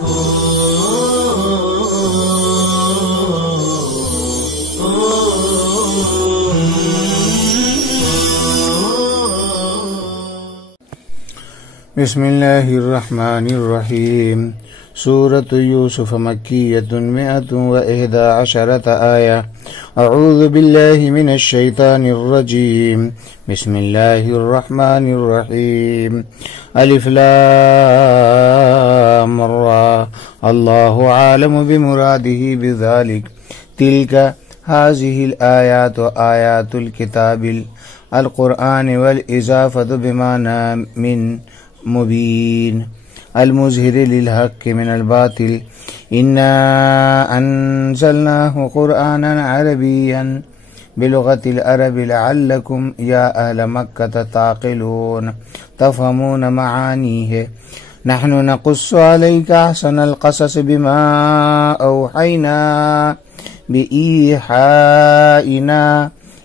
بسم اللہ الرحمن الرحیم سورة یوسف مکیۃ 111 آیہ اعوذ باللہ من الشیطان الرجیم بسم اللہ الرحمن الرحیم الف لام را اللہ عالم بمرادہ بذلک تلک هذه الآیات آیات الكتاب القرآن والاضافة بمعنى من مبین المظہر للحق من الباطل انا انزلناه قرآنا عربیا بلغة العرب لعلكم یا اہل مکہ تعقلون تفہمون معانیہ نحن نقص علیک احسن القصص بما اوحینا بإیحائنا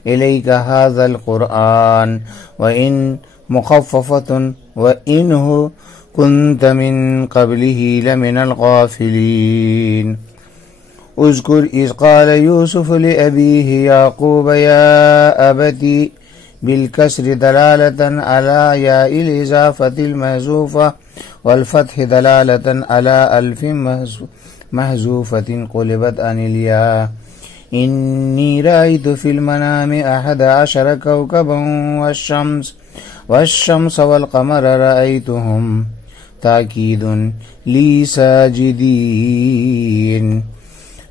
الیک هذا القرآن وإن مخففة وَإِنْهُ كُنْتَ مِنْ قَبْلِهِ لَمِنَ الْغَافِلِينَ اذكر إذ قال يوسف لأبيه يعقوب يا أبت بالكسر دلالة على ياء الإضافة المحذوفة والفتح دلالة على ألف محذوفة قلبت عن الياء إني رأيت في المنام 11 كوكبا والشمس والقمر رأيتهم تأكيد لي ساجدين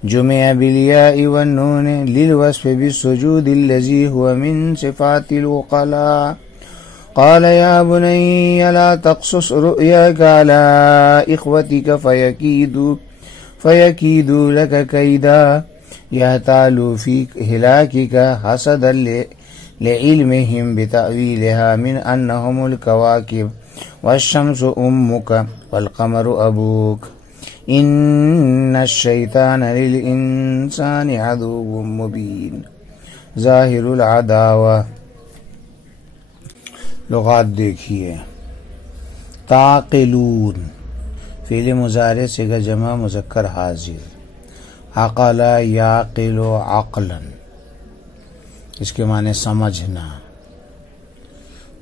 جمع بالياء والنون للوصف بالسجود الذي هو من صفات العقلاء قال يا بني لا تقصص رؤياك على إخوتك فيكيدوا لك كيدا يهتالوا في هلاكك حسدا لعلمهم بتأويلها من أنهم الكواكب والشمس أمك والقمر أبوك إن الشيطان للإنسان عدو مبين ظاہر العداوة لغات دیکھیے تعقلون فعل مضارع صیغہ جمع مذکر حاضر عقل یعقل عقلا اس کے معنی سمجھنا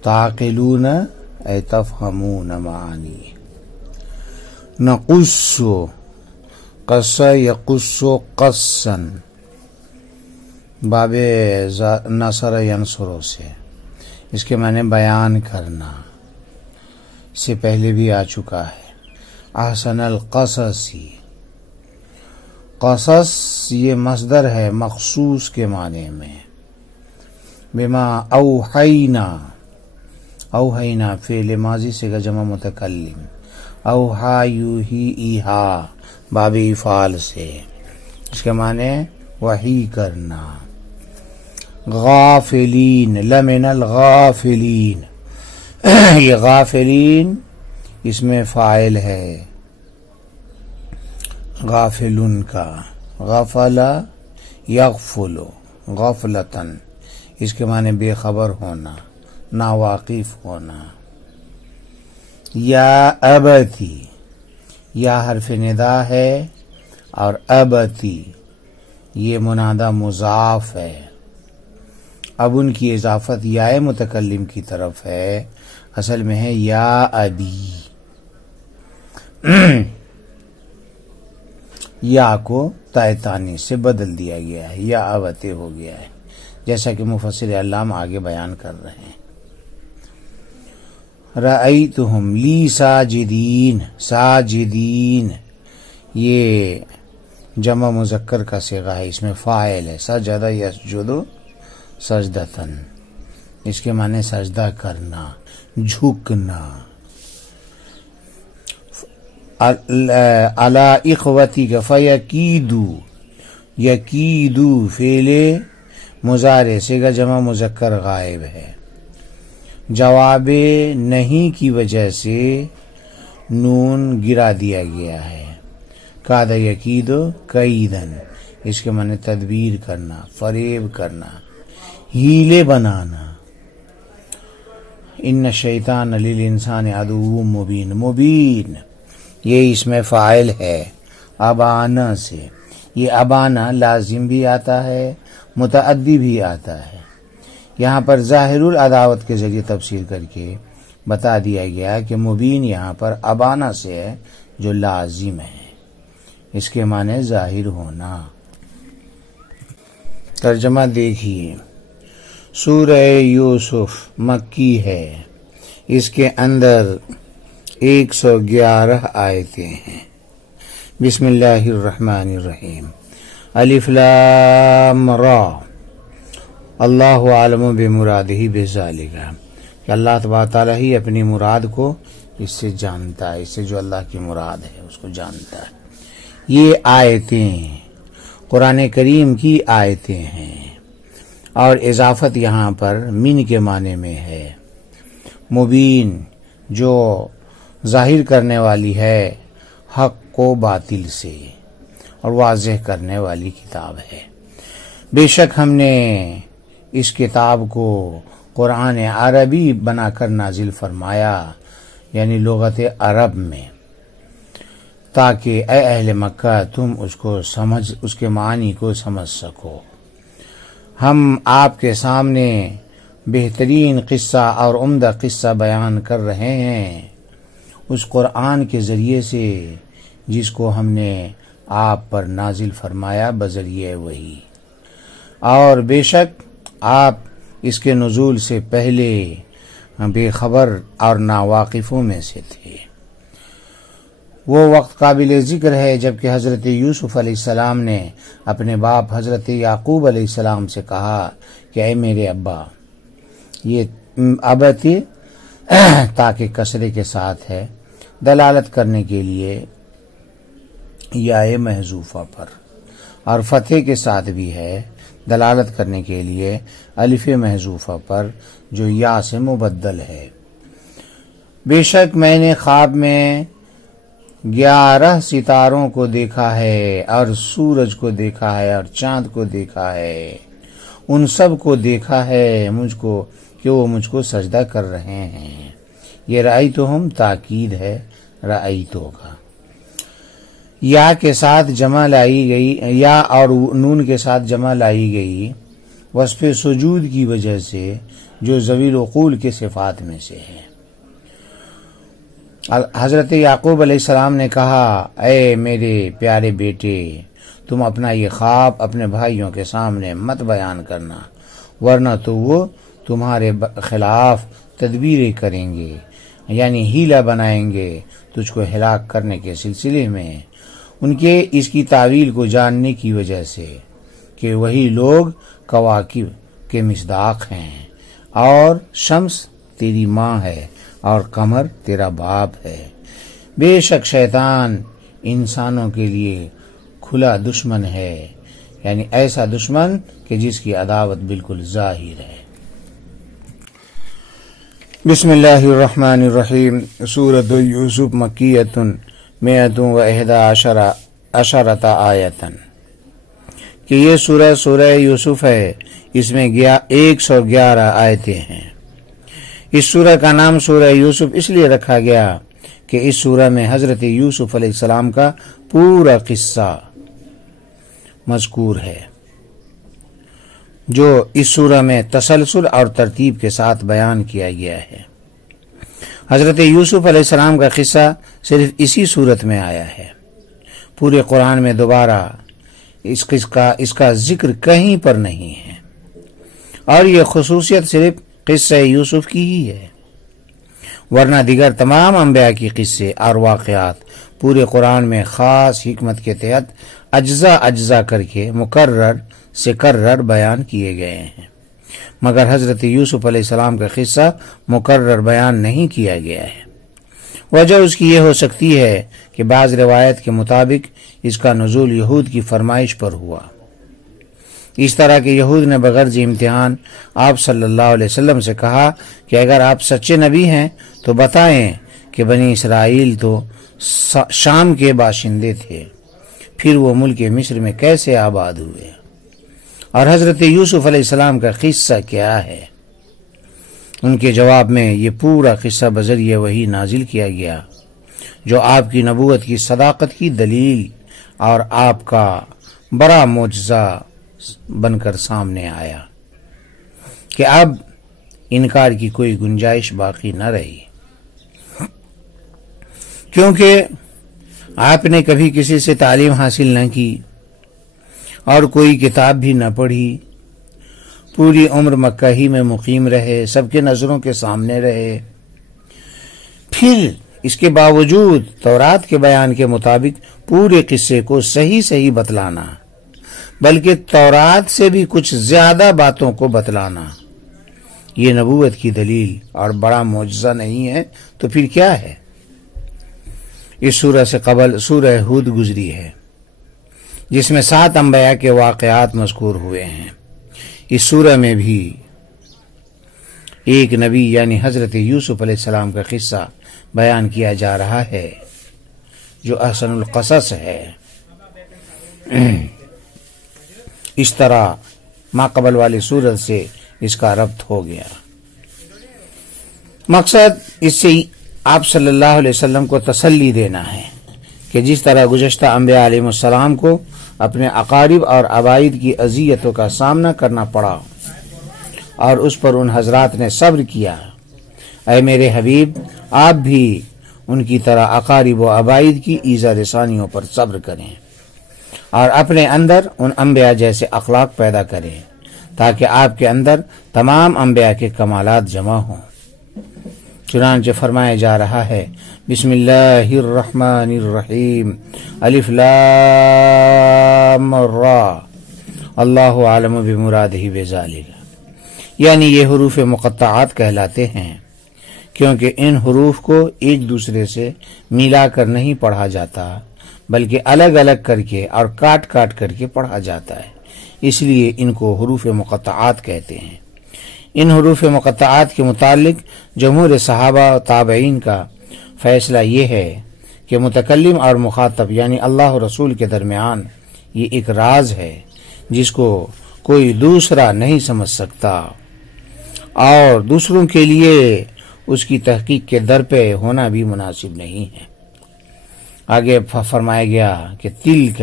تعقلون اے تفہمون معانی نقص قص یقص قصا باب نصر ینصرو سے اس کے معنی بیان کرنا سے پہلے بھی آ چکا ہے احسن القصصی قصص یہ مصدر ہے مخصوص کے معنی میں بما اوحینا اوحینا فعل ماضی سے جمع متکلم اوحا یوہی ایہا باب افعال سے اس کے معنی وحی کرنا غافلین لمن الغافلین یہ غافلین اس میں فاعل ہے غافلن کا غفل یغفل غفلتن اس کے معنی بے خبر ہونا ناواقف ہونا یا ابتی یا حرف ندا ہے اور ابتی یہ منادہ مضاف ہے اب ان کی اضافت یا متکلم کی طرف ہے اصل میں ہے یا ابی یا کو تائتانی سے بدل دیا گیا ہے یا ابتے ہو گیا ہے جیسا کہ مفسر علام آگے بیان کر رہے ہیں رأیتہم لی ساجدین ساجدین یہ جمع مذکر کا صیغہ ہے اس میں فاعل ہے سجدہ یسجد سجدتن اس کے معنی سجدہ کرنا جھکنا علی اخوتی کا فیکیدو یکیدو فعل مضارع صیغہ جمع مذکر غائب ہے جواب نہیں کی وجہ سے نون گرا دیا گیا ہے کاد یکید کیدن اس کے معنی تدبیر کرنا فریب کرنا ہیلے بنانا ان الشیطان للانسان عدو مبین مبین یہ اس میں فاعل ہے ابانا سے. یہ ابانا لازم بھی آتا ہے متعدی بھی آتا ہے. یہاں پر ظاہر العداوت کے ذریعے تفسیر کر کے بتا دیا گیا کہ مبین یہاں پر ابانا سے ہے جو لازم ہے. اس کے معنی ظاہر ہونا. ترجمہ دیکھیے. سورہ یوسف مکی ہے. اس کے اندر 111 آیتیں ہیں. بسم اللہ الرحمن الرحیم. الف لام را اللہ عالم بمرادہ بذالک. کہ اللہ تبارک تعالیٰ ہی اپنی مراد کو اس سے جانتا ہے. اس سے جو اللہ کی مراد ہے اس کو جانتا ہے. یہ آیتیں قرآن کریم کی آیتیں ہیں اور اضافت یہاں پر من کے معنی میں ہے. مبین جو ظاہر کرنے والی ہے حق کو باطل سے اور واضح کرنے والی کتاب ہے. بے شک ہم نے اس کتاب کو قرآن عربی بنا کر نازل فرمایا یعنی لغت عرب میں تاکہ اے اہل مکہ تم اس کے معنی کو سمجھ سکو. ہم آپ کے سامنے بہترین قصہ اور عمدہ قصہ بیان کر رہے ہیں اس قرآن کے ذریعے سے جس کو ہم نے آپ پر نازل فرمایا بذریعہ وحی. اور بے شک آپ اس کے نزول سے پہلے بے خبر اور ناواقفوں میں سے تھے. وہ وقت قابل ذکر ہے جبکہ حضرت یوسف علیہ السلام نے اپنے باپ حضرت یعقوب علیہ السلام سے کہا کہ اے میرے ابا. یہ ابتی تاکہ کسرے کے ساتھ ہے دلالت کرنے کے لیے یا محذوفہ پر, اور فتح کے ساتھ بھی ہے دلالت کرنے کے لیے الف محذوفہ پر جو یا سے مبدل ہے. بے شک میں نے خواب میں 11 ستاروں کو دیکھا ہے اور سورج کو دیکھا ہے اور چاند کو دیکھا ہے. ان سب کو دیکھا ہے مجھ کو کہ وہ مجھ کو سجدہ کر رہے ہیں. یہ رأیتہم تاکید ہے رأیتو کا. یا کے ساتھ جمع لائی گئی, یا اور نون کے ساتھ جمع لائی گئی وصف سجود کی وجہ سے جو ذوی العقول کے صفات میں سے ہے. حضرت یعقوب علیہ السلام نے کہا اے میرے پیارے بیٹے تم اپنا یہ خواب اپنے بھائیوں کے سامنے مت بیان کرنا ورنہ تو وہ تمہارے خلاف تدبیریں کریں گے یعنی ہیلا بنائیں گے تجھ کو ہلاک کرنے کے سلسلے میں ان کے اس کی تعویل کو جاننے کی وجہ سے کہ وہی لوگ کواکب کے مصداق ہیں اور شمس تیری ماں ہے اور قمر تیرا باپ ہے. بے شک شیطان انسانوں کے لیے کھلا دشمن ہے یعنی ایسا دشمن کہ جس کی عداوت بالکل ظاہر ہے. بسم اللہ الرحمن الرحیم. سورۃ یوسف مکیۃ 111 آیتن. کہ یہ سورہ یوسف ہے. اس میں 111 آیتیں ہیں. اس سورہ کا نام سورہ یوسف اس لیے رکھا گیا کہ اس سورہ میں حضرت یوسف علیہ السلام کا پورا قصہ مذکور ہے جو اس سورہ میں تسلسل اور ترتیب کے ساتھ بیان کیا گیا ہے. حضرت یوسف علیہ السلام کا قصہ صرف اسی صورت میں آیا ہے. پورے قرآن میں دوبارہ اس کا ذکر کہیں پر نہیں ہے اور یہ خصوصیت صرف قصہ یوسف کی ہی ہے ورنہ دیگر تمام انبیاء کی قصے اور واقعات پورے قرآن میں خاص حکمت کے تحت اجزا کر کے مکرر بیان کیے گئے ہیں مگر حضرت یوسف علیہ السلام کا قصہ مکرر بیان نہیں کیا گیا ہے. وجہ اس کی یہ ہو سکتی ہے کہ بعض روایت کے مطابق اس کا نزول یہود کی فرمائش پر ہوا. اس طرح کہ یہود نے بغرض امتحان آپ صلی اللہ علیہ وسلم سے کہا کہ اگر آپ سچے نبی ہیں تو بتائیں کہ بنی اسرائیل تو شام کے باشندے تھے پھر وہ ملک مصر میں کیسے آباد ہوئے اور حضرت یوسف علیہ السلام کا قصہ کیا ہے. ان کے جواب میں یہ پورا قصہ بذریعہ وحی نازل کیا گیا جو آپ کی نبوت کی صداقت کی دلیل اور آپ کا بڑا معجزہ بن کر سامنے آیا کہ اب انکار کی کوئی گنجائش باقی نہ رہی، کیونکہ آپ نے کبھی کسی سے تعلیم حاصل نہ کی اور کوئی کتاب بھی نہ پڑھی، پوری عمر مکہ ہی میں مقیم رہے، سب کے نظروں کے سامنے رہے، پھر اس کے باوجود تورات کے بیان کے مطابق پورے قصے کو صحیح بتلانا، بلکہ تورات سے بھی کچھ زیادہ باتوں کو بتلانا، یہ نبوت کی دلیل اور بڑا معجزہ نہیں ہے تو پھر کیا ہے؟ اس سورہ سے قبل سورہ ہود گزری ہے، جس میں 7 انبیاء کے واقعات مذکور ہوئے ہیں۔ اس سورہ میں بھی ایک نبی یعنی حضرت یوسف علیہ السلام کا قصہ بیان کیا جا رہا ہے جو احسن القصص ہے۔ اس طرح ما قبل والی سورت سے اس کا ربط ہو گیا۔ مقصد اس سے آپ صلی اللہ علیہ وسلم کو تسلی دینا ہے کہ جس طرح گزشتہ انبیاء علیہ السلام کو اپنے اقارب اور عبائد کی اذیتوں کا سامنا کرنا پڑا اور اس پر ان حضرات نے صبر کیا، اے میرے حبیب آپ بھی ان کی طرح اقارب و عبائد کی ایذا رسانیوں پر صبر کریں اور اپنے اندر ان انبیاء جیسے اخلاق پیدا کریں تاکہ آپ کے اندر تمام انبیاء کے کمالات جمع ہوں۔ چنانچہ فرمایا جا رہا ہے، بسم اللہ الرحمن الرحیم، الف لام را، اللہ عالم بمرادہ بذالک، یعنی یہ حروف مقطعات کہلاتے ہیں کیونکہ ان حروف کو ایک دوسرے سے ملا کر نہیں پڑھا جاتا بلکہ الگ الگ کر کے اور کاٹ کاٹ کر کے پڑھا جاتا ہے، اس لیے ان کو حروف مقطعات کہتے ہیں۔ ان حروف مقطعات کے متعلق جمہور صحابہ و تابعین کا فیصلہ یہ ہے کہ متکلم اور مخاطب یعنی اللہ و رسول کے درمیان یہ ایک راز ہے جس کو کوئی دوسرا نہیں سمجھ سکتا اور دوسروں کے لیے اس کی تحقیق کے در پہ ہونا بھی مناسب نہیں ہے۔ آگے فرمایا گیا کہ تلک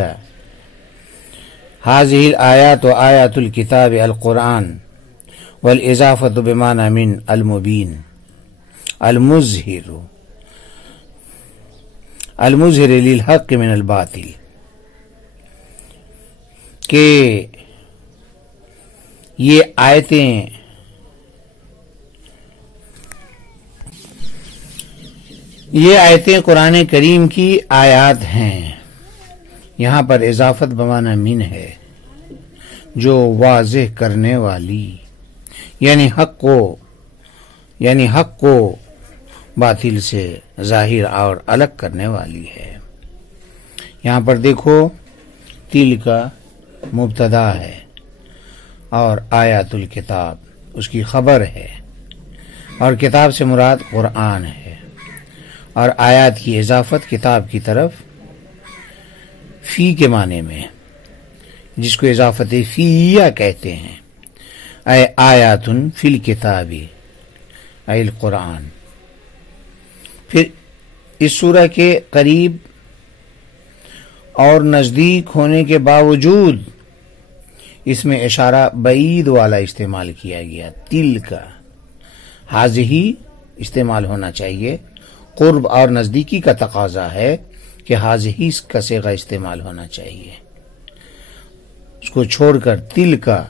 هذه الآیات و آیات الکتاب القرآن والاضافت بمعنی من المبین المظہر للحق من الباطل، کہ یہ آیتیں قرآن کریم کی آیات ہیں۔ یہاں پر اضافت بمعنی من ہے جو واضح کرنے والی، یعنی حق کو باطل سے ظاہر اور الگ کرنے والی ہے۔ یہاں پر دیکھو تل کا مبتدا ہے اور آیات الکتاب اس کی خبر ہے، اور کتاب سے مراد قرآن ہے، اور آیات کی اضافت کتاب کی طرف فی کے معنی میں، جس کو اضافت فیہ کہتے ہیں، اے آیات فی الکتاب اے القرآن۔ پھر اس سورہ کے قریب اور نزدیک ہونے کے باوجود اس میں اشارہ بعید والا استعمال کیا گیا، تل کا حاضی استعمال ہونا چاہیے، قرب اور نزدیکی کا تقاضا ہے کہ حاضی کا صیغہ استعمال ہونا چاہیے، اس کو چھوڑ کر تل کا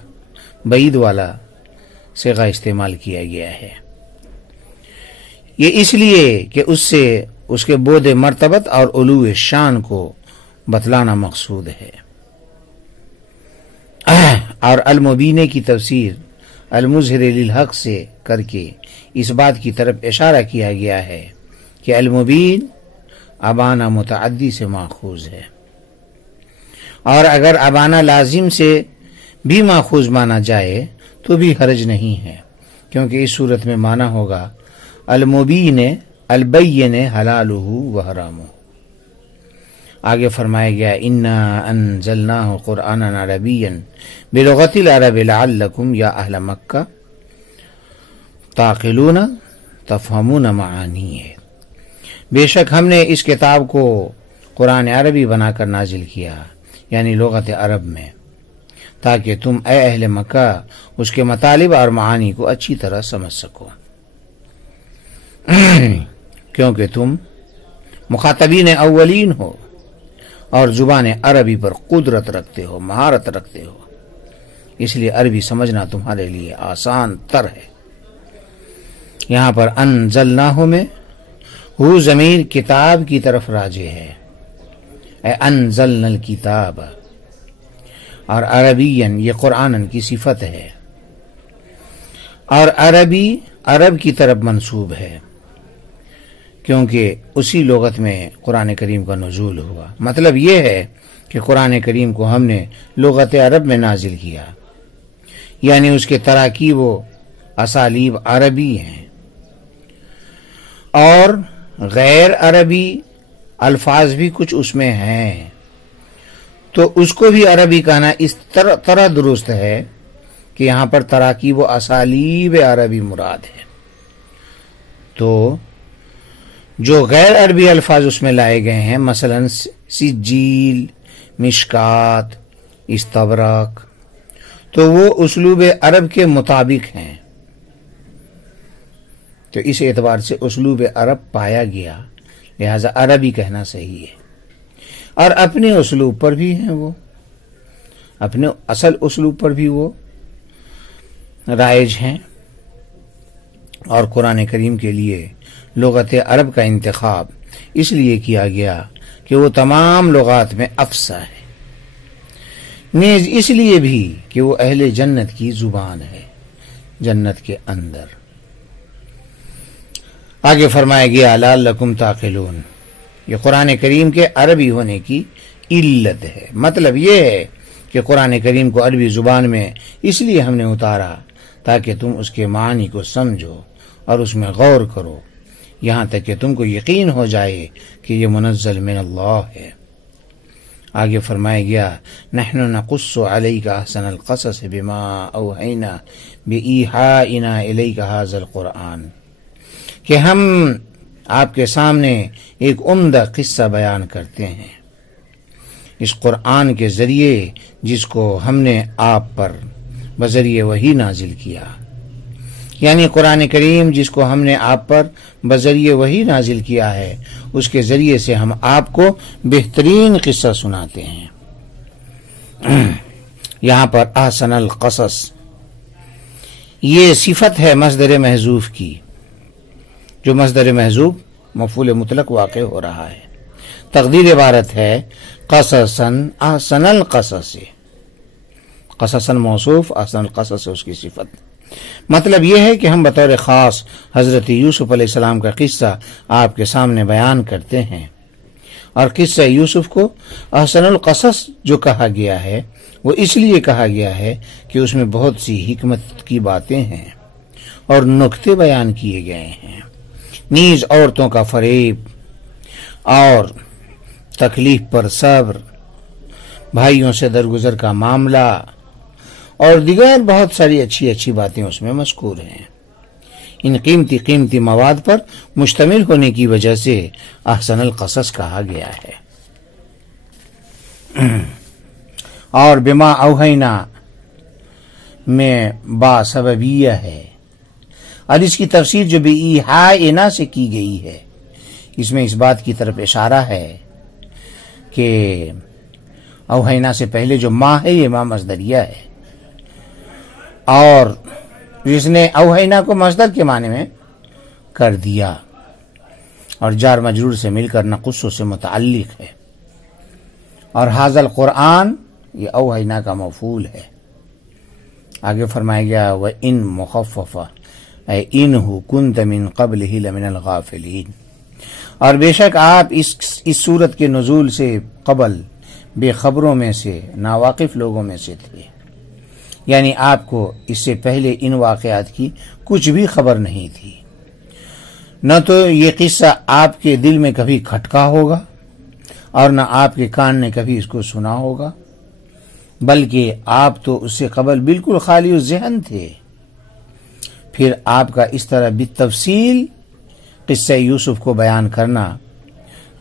بعید والا صیغہ استعمال کیا گیا ہے۔ یہ اس لیے کہ اس سے اس کے بود مرتبت اور علو شان کو بتلانا مقصود ہے، اور المبین کی تفسیر المظہر للحق سے کر کے اس بات کی طرف اشارہ کیا گیا ہے کہ المبین ابانا متعدی سے ماخوذ ہے، اور اگر ابانا لازم سے بھی ماخوذ مانا جائے تو بھی حرج نہیں ہے، کیونکہ اس صورت میں معنی ہوگا المبین البین حلالہ و حرامہ۔ آگے فرمایا گیا انا انزلناہ قرآنا عربیا بلغت العرب لعلکم یا اہل مکہ تعقلون تفہمون معانی ہے۔ بے شک ہم نے اس کتاب کو قرآن عربی بنا کر نازل کیا، یعنی لغت عرب میں، تاکہ تم اے اہل مکہ اس کے مطالب اور معانی کو اچھی طرح سمجھ سکو، کیونکہ تم مخاطبین اولین ہو اور زبان عربی پر قدرت رکھتے ہو، مہارت رکھتے ہو، اس لیے عربی سمجھنا تمہارے لیے آسان تر ہے۔ یہاں پر انزلناہ میں ہو ضمیر کتاب کی طرف راجع ہے، اے انزلنا الکتاب، اور عربین یہ قرآن کی صفت ہے، اور عربی عرب کی طرف منسوب ہے، کیونکہ اسی لغت میں قرآن کریم کا نزول ہوا۔ مطلب یہ ہے کہ قرآن کریم کو ہم نے لغت عرب میں نازل کیا، یعنی اس کے تراکیب و اسالیب عربی ہیں، اور غیر عربی الفاظ بھی کچھ اس میں ہیں، تو اس کو بھی عربی کہنا اس طرح درست ہے کہ یہاں پر تراکیب و اسالیب عربی مراد ہے۔ تو جو غیر عربی الفاظ اس میں لائے گئے ہیں، مثلا سجیل، مشکات، استبرق، تو وہ اسلوب عرب کے مطابق ہیں، تو اس اعتبار سے اسلوب عرب پایا گیا، لہذا عربی کہنا صحیح ہے۔ اور اپنے اسلوب پر بھی ہیں، وہ اپنے اصل اسلوب پر بھی وہ رائج ہیں، اور قرآن کریم کے لیے لغت عرب کا انتخاب اس لیے کیا گیا کہ وہ تمام لغات میں افصح ہے، نیز اس لیے بھی کہ وہ اہل جنت کی زبان ہے، جنت کے اندر۔ آگے فرمایا گیا لعلکم تعقلون، یہ قرآن کریم کے عربی ہونے کی علت ہے، مطلب یہ ہے کہ قرآن کریم کو عربی زبان میں اس لیے ہم نے اتارا تاکہ تم اس کے معنی کو سمجھو اور اس میں غور کرو، یہاں تک کہ تم کو یقین ہو جائے کہ یہ منزل من اللہ ہے۔ آگے فرمایا گیا نحن نقص علیک احسن القصص بما اوحینا بایحائنا الیک ھذا القرآن، کہ ہم آپ کے سامنے ایک عمدہ قصہ بیان کرتے ہیں اس قرآن کے ذریعے جس کو ہم نے آپ پر بذریعہ وحی نازل کیا، یعنی قرآن کریم جس کو ہم نے آپ پر بذریعہ وحی نازل کیا ہے، اس کے ذریعے سے ہم آپ کو بہترین قصہ سناتے ہیں۔ یہاں پر احسن القصص یہ صفت ہے مصدر محذوف کی، جو مصدر محذوف مفعول مطلق واقع ہو رہا ہے، تقدیر عبارت ہے قصصا احسن القصص، قصصا موصوف، احسن القصص اس کی صفت۔ مطلب یہ ہے کہ ہم بطور خاص حضرت یوسف علیہ السلام کا قصہ آپ کے سامنے بیان کرتے ہیں، اور قصہ یوسف کو احسن القصص جو کہا گیا ہے وہ اس لیے کہا گیا ہے کہ اس میں بہت سی حکمت کی باتیں ہیں اور نکتے بیان کیے گئے ہیں، نیز عورتوں کا فریب اور تکلیف پر صبر، بھائیوں سے درگزر کا معاملہ اور دیگر بہت ساری اچھی اچھی باتیں اس میں مذکور ہیں۔ ان قیمتی مواد پر مشتمل ہونے کی وجہ سے احسن القصص کہا گیا ہے۔ اور بما اوحینا میں با سببیہ ہے، اور اس کی تفسیر جو بایحائنا سے کی گئی ہے، اس میں اس بات کی طرف اشارہ ہے کہ اوحینا سے پہلے جو ما ہے یہ ما مصدریہ ہے، اور جس نے اوحینا کو مصدر کے معنی میں کر دیا، اور جار مجرور سے مل کر نقص سے متعلق ہے، اور ھذا القرآن یہ اوحینا کا مفعول ہے۔ آگے فرمایا گیا وَإِن مخففہ اے انہ کنت من قبلہ لمن الغافلین، اور بے شک آپ اس صورت کے نزول سے قبل بے خبروں میں سے، ناواقف لوگوں میں سے تھے، یعنی آپ کو اس سے پہلے ان واقعات کی کچھ بھی خبر نہیں تھی، نہ تو یہ قصہ آپ کے دل میں کبھی کھٹکا ہوگا اور نہ آپ کے کان نے کبھی اس کو سنا ہوگا، بلکہ آپ تو اس سے قبل بالکل خالی ذہن تھے۔ پھر آپ کا اس طرح بالتفصیل قصہ یوسف کو بیان کرنا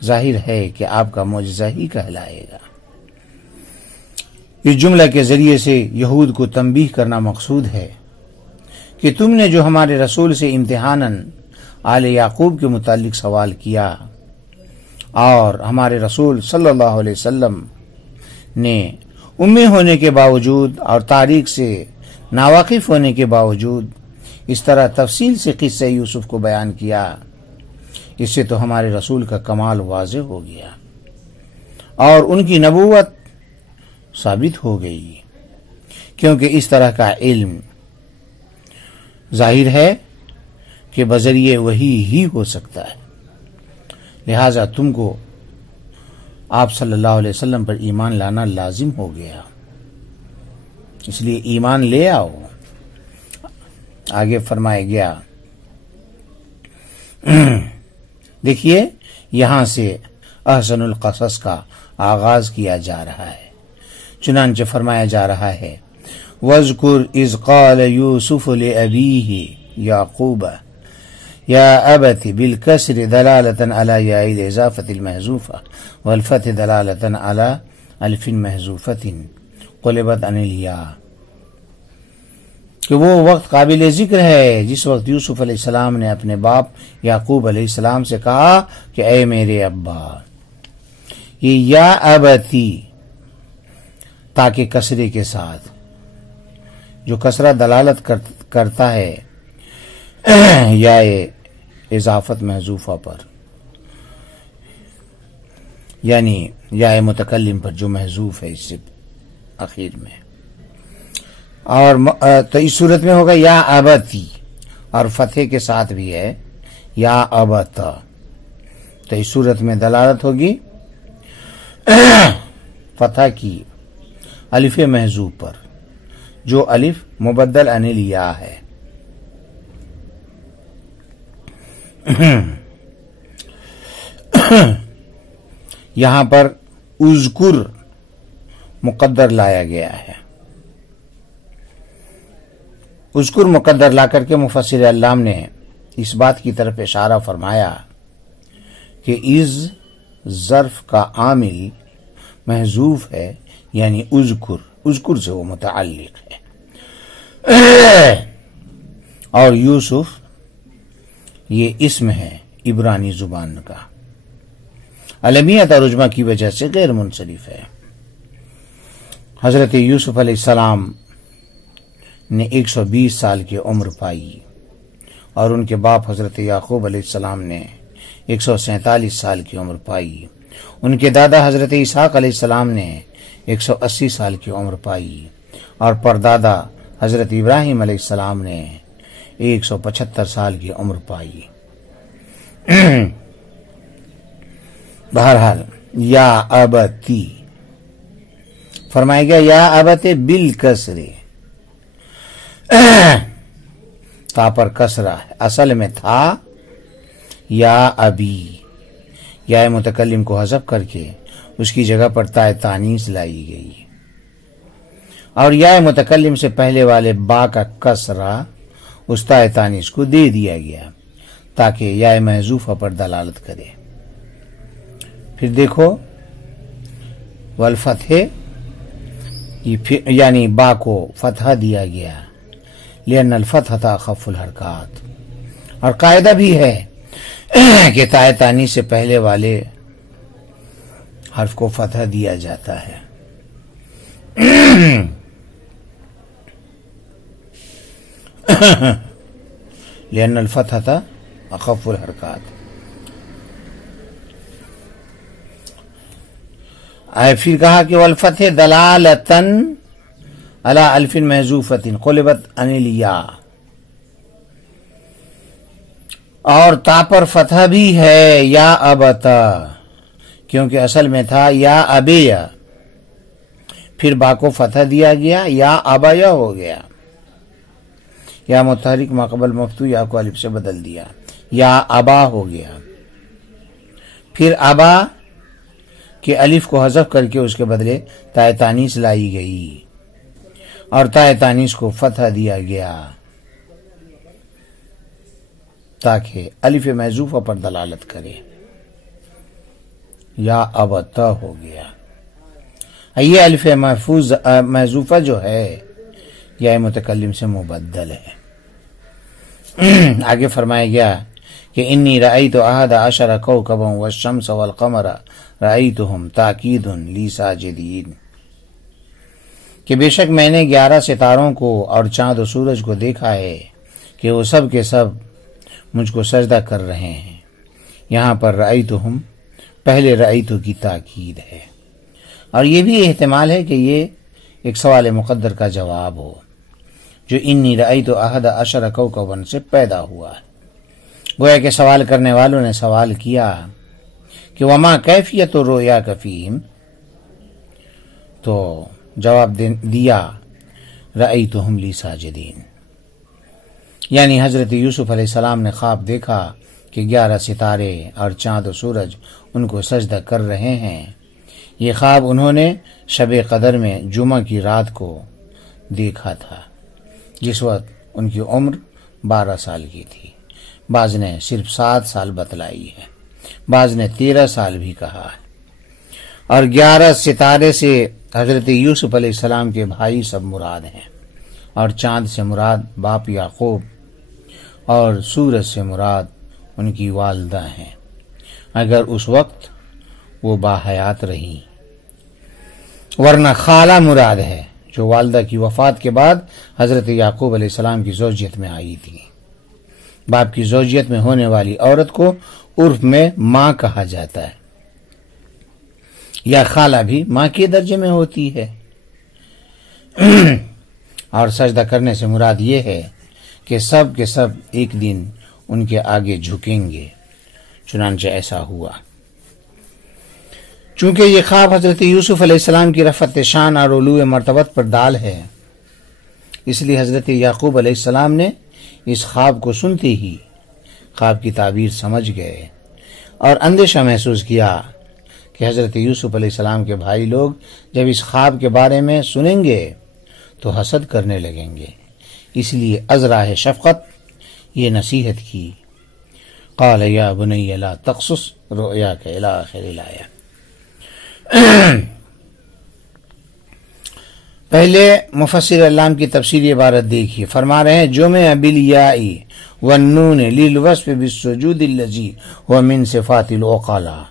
ظاہر ہے کہ آپ کا معجزہ ہی کہلائے گا۔ اس جملہ کے ذریعے سے یہود کو تنبیہ کرنا مقصود ہے کہ تم نے جو ہمارے رسول سے امتحاناً آل یعقوب کے متعلق سوال کیا اور ہمارے رسول صلی اللہ علیہ وسلم نے امی ہونے کے باوجود اور تاریخ سے ناواقف ہونے کے باوجود اس طرح تفصیل سے قصہ یوسف کو بیان کیا، اس سے تو ہمارے رسول کا کمال واضح ہو گیا اور ان کی نبوت ثابت ہو گئی، کیونکہ اس طرح کا علم ظاہر ہے کہ بذریعے وحی ہی ہو سکتا ہے۔ لہذا تم کو آپ صلی اللہ علیہ وسلم پر ایمان لانا لازم ہو گیا، اس لیے ایمان لے آؤ۔ آگے فرمایا گیا، دیکھیے یہاں سے احسن القصص کا آغاز کیا جا رہا ہے، چنانچہ فرمایا جا رہا ہے وَاذْكُرْ إِذْ قَالَ يُوسُفُ لِأَبِيهِ يَعْقُوبَ يَا أَبَتِ بِالْكَسْرِ دَلَالَةً عَلَى يَاءِ الْإِضَافَةِ الْمَحْذُوفَةِ وَالْفَتْحِ دَلَالَةً عَلَى أَلْفٍ مَحْذُوفَةٍ قُلِبَتْ عَنِ الْيَاءِ، کہ وہ وقت قابل ذکر ہے جس وقت یوسف علیہ السلام نے اپنے باپ یعقوب علیہ السلام سے کہا کہ اے میرے ابا، یہ یا ابتی تاکہ کسرے کے ساتھ، جو کسرہ دلالت کرتا ہے یا اضافت محذوفہ پر، یعنی یا متکلم پر جو محذوف ہے اس سے اخیر میں، اور تو اس صورت میں ہوگا یا ابتی، اور فتح کے ساتھ بھی ہے یا ابتا، تو اس صورت میں دلالت ہوگی فتح کی الف محذوف پر، جو الف مبدل عن الیا ہے۔ یہاں پر اذکر مقدر لایا گیا ہے، اذکر مقدر لا کر کے مفسر علام نے اس بات کی طرف اشارہ فرمایا کہ از ظرف کا عامل محذوف ہے، یعنی اذکر سے وہ متعلق ہے، اور یوسف یہ اسم ہے عبرانی زبان کا، علمیت اور عجمہ کی وجہ سے غیر منصرف ہے۔ حضرت یوسف علیہ السلام نے 120 سال کی عمر پائی اور ان کے باپ حضرت یعقوب علیہ السلام نے 147 سال کی عمر پائی، ان کے دادا حضرت اسحاق علیہ السلام نے 180 سال کی عمر پائی، اور پردادا حضرت ابراہیم علیہ السلام نے 175 سال کی عمر پائی۔ بہرحال یا ابتی فرمایا گیا، یا ابت بالکسر، تا پر کسرہ ہے، اصل میں تھا یا ابی، یا متکلم کو حذف کر کے اس کی جگہ پر تا تانیث لائی گئی، اور یا متکلم سے پہلے والے با کا کسرہ اس تا تانیث کو دے دیا گیا تاکہ یا محذوفہ پر دلالت کرے۔ پھر دیکھو والفتح، یعنی با کو فتح دیا گیا، لأن الفتحۃ اخف الحرکات، اور قاعدہ بھی ہے کہ تا تانیث سے پہلے والے حرف کو فتح دیا جاتا ہے۔ لأن الفتحۃ اخف الحرکات۔ پھر کہا کہ والفتح دلالتاً علی الف محذوفۃ قلبت عن الیا، اور تا پر فتح بھی ہے یا ابتا، کیونکہ اصل میں تھا یا ابیا، پھر با کو فتح دیا گیا، یا ابایا ہو گیا، یا متحرک ما قبل مفتوح یا کو الف سے بدل دیا، یا ابا ہو گیا، پھر ابا کہ الف کو حذف کر کے اس کے بدلے تا تانیث لائی گئی اور تا تانیث کو فتح دیا گیا۔ تاکہ الف محذوفہ پر دلالت کرے. یا ابتا ہو گیا. یہ الف محذوفہ جو ہے یا متکلم سے مبدل ہے. آگے فرمایا گیا کہ انی رأیت احد عشر کوکبا والشمس والقمر رأیتهم تاکید لی ساجدین، کہ بے شک میں نے 11 ستاروں کو اور چاند و سورج کو دیکھا ہے کہ وہ سب کے سب مجھ کو سجدہ کر رہے ہیں. یہاں پر رأیتهم پہلے رأیتو کی تاکید ہے، اور یہ بھی احتمال ہے کہ یہ ایک سوال مقدر کا جواب ہو جو انی رأیت احد عشر کوکبا سے پیدا ہوا. گویا کہ سوال کرنے والوں نے سوال کیا کہ وما کیفیت رؤیاک فیہم، تو جواب دیا رأیتہم لی ساجدین، یعنی حضرت یوسف علیہ السلام نے خواب دیکھا کہ 11 ستارے اور چاند و سورج ان کو سجدہ کر رہے ہیں. یہ خواب انہوں نے شب قدر میں جمعہ کی رات کو دیکھا تھا، جس وقت ان کی عمر 12 سال کی تھی. بعض نے صرف 7 سال بتلائی ہے، بعض نے 13 سال بھی کہا ہے. اور 11 ستارے سے حضرت یوسف علیہ السلام کے بھائی سب مراد ہیں، اور چاند سے مراد باپ یعقوب، اور سورج سے مراد ان کی والدہ ہیں اگر اس وقت وہ باحیات رہی، ورنہ خالہ مراد ہے جو والدہ کی وفات کے بعد حضرت یعقوب علیہ السلام کی زوجیت میں آئی تھی. باپ کی زوجیت میں ہونے والی عورت کو عرف میں ماں کہا جاتا ہے، یا خالہ بھی ماں کے درجے میں ہوتی ہے. اور سجدہ کرنے سے مراد یہ ہے کہ سب کے سب ایک دن ان کے آگے جھکیں گے. چنانچہ ایسا ہوا. چونکہ یہ خواب حضرت یوسف علیہ السلام کی رفعت شان اور علو مرتبت پر دال ہے، اس لیے حضرت یعقوب علیہ السلام نے اس خواب کو سنتے ہی خواب کی تعبیر سمجھ گئے اور اندیشہ محسوس کیا کہ حضرت یوسف علیہ السلام کے بھائی لوگ جب اس خواب کے بارے میں سنیں گے تو حسد کرنے لگیں گے. اس لیے از راہ شفقت یہ نصیحت کی، قال یا بنی لا تقصص رؤیاک الی آخر الآیہ. پہلے مفسر علام کی تفسیر عبارت دیکھیے. فرما رہے ہیں جمع بالیاء والنون للوصف بالسجود الذی هو من صفات العقلاء،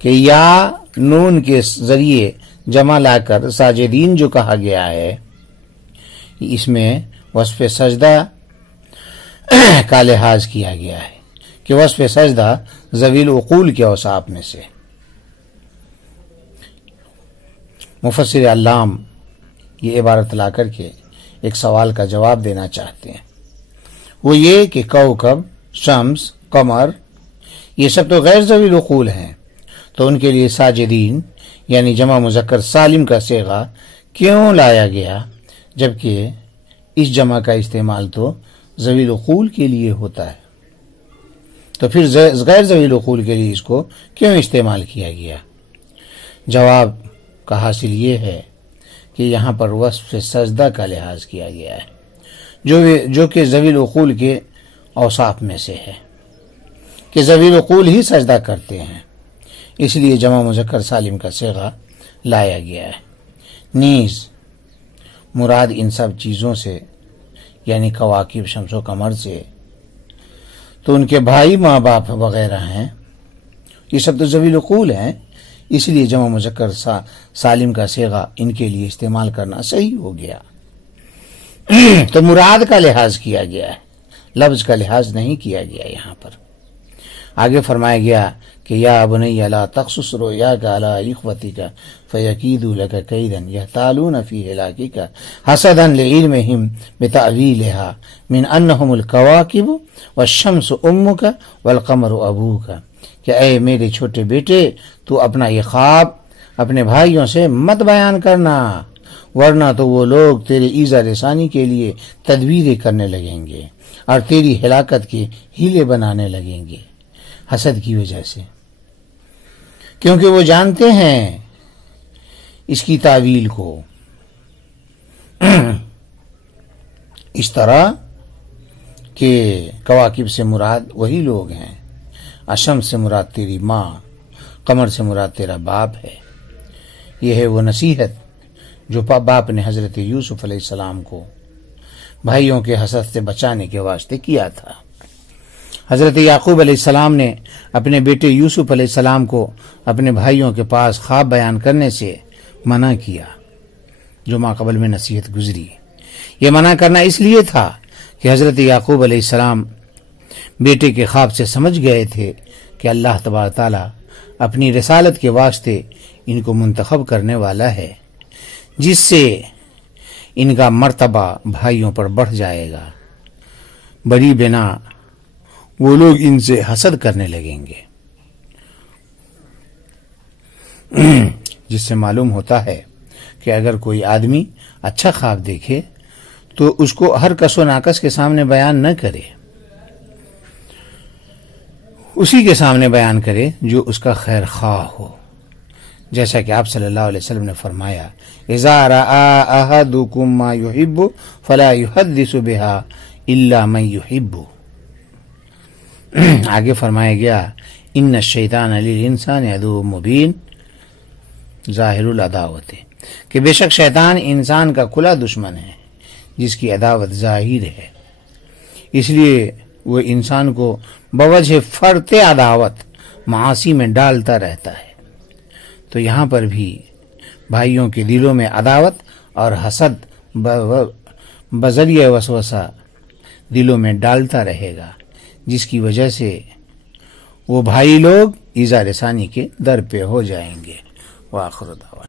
کہ یا نون کے ذریعے جمع لا کر ساجدین جو کہا گیا ہے، اس میں وصف سجدہ کا لحاظ کیا گیا ہے کہ وصف سجدہ ذوی العقول کے اوصاف میں سے. مفسر علام یہ عبارت لا کر کے ایک سوال کا جواب دینا چاہتے ہیں، وہ یہ کہ کوکب، شمس، قمر یہ سب تو غیر ذوی العقول ہیں، تو ان کے لیے ساجدین یعنی جمع مذکر سالم کا صیغہ کیوں لایا گیا، جبکہ اس جمع کا استعمال تو ذوی العقول کے لیے ہوتا ہے. تو پھر غیر ذوی العقول کے لیے اس کو کیوں استعمال کیا گیا؟ جواب کا حاصل یہ ہے کہ یہاں پر وصف سجدہ کا لحاظ کیا گیا ہے جو کہ ذوی العقول کے اوصاف میں سے ہے کہ ذوی العقول ہی سجدہ کرتے ہیں، اس لیے جمع مذکر سالم کا صیغہ لایا گیا ہے. نیز مراد ان سب چیزوں سے یعنی کواکب، شمس و قمر سے تو ان کے بھائی، ماں باپ وغیرہ ہیں، یہ سب تو ذوی العقول ہیں، اس لیے جمع مذکر سالم کا صیغہ ان کے لیے استعمال کرنا صحیح ہو گیا. تو مراد کا لحاظ کیا گیا ہے، لفظ کا لحاظ نہیں کیا گیا. یہاں پر آگے فرمایا گیا کہ یا بنی لا تقصص رؤیاک علی اخوتک فیکیدوا لک کیدا یحتالون فی ہلاکک حسدا لعلمہم بتأویلہا من انہم الکواکب والشمس امک والقمر ابوک، کہ اے میرے چھوٹے بیٹے تو اپنا یہ خواب اپنے بھائیوں سے مت بیان کرنا، ورنہ تو وہ لوگ تیرے ایذا رسانی کے لیے تدبیریں کرنے لگیں گے اور تیری ہلاکت کے ہیلے بنانے لگیں گے حسد کی وجہ سے، کیونکہ وہ جانتے ہیں اس کی تعویل کو اس طرح کہ کواکب سے مراد وہی لوگ ہیں، اشم سے مراد تیری ماں، قمر سے مراد تیرا باپ ہے۔ یہ ہے وہ نصیحت جو باپ نے حضرت یوسف علیہ السلام کو بھائیوں کے حسد سے بچانے کے واسطے کیا تھا۔ حضرت یعقوب علیہ السلام نے اپنے بیٹے یوسف علیہ السلام کو اپنے بھائیوں کے پاس خواب بیان کرنے سے منع کیا، جو ماقبل میں نصیحت گزری۔ یہ منع کرنا اس لیے تھا کہ حضرت یعقوب علیہ السلام بیٹے کے خواب سے سمجھ گئے تھے کہ اللہ تبارک تعالیٰ اپنی رسالت کے واسطے ان کو منتخب کرنے والا ہے، جس سے ان کا مرتبہ بھائیوں پر بڑھ جائے گا، بڑی بنا وہ لوگ ان سے حسد کرنے لگیں گے۔ جس سے معلوم ہوتا ہے کہ اگر کوئی آدمی اچھا خواب دیکھے تو اس کو ہر کس و ناقص کے سامنے بیان نہ کرے، اسی کے سامنے بیان کرے جو اس کا خیر خواہ ہو، جیسا کہ آپ صلی اللہ علیہ وسلم نے فرمایا اذا رأى احدكم ما يحب فلا يحدث بها الا من يحب۔ آگے فرمایا گیا ان الشیطان للانسان عدو مبین ظاہر العداوت، کہ بے شک شیطان انسان کا کھلا دشمن ہے جس کی عداوت ظاہر ہے، اس لیے وہ انسان کو بوجہ فرط عداوت معاصی میں ڈالتا رہتا ہے۔ تو یہاں پر بھی بھائیوں کے دلوں میں عداوت اور حسد بذریعہ وسوسہ دلوں میں ڈالتا رہے گا، جس کی وجہ سے وہ بھائی لوگ ایذا رسانی کے در پہ ہو جائیں گے۔ وآخر دعوانا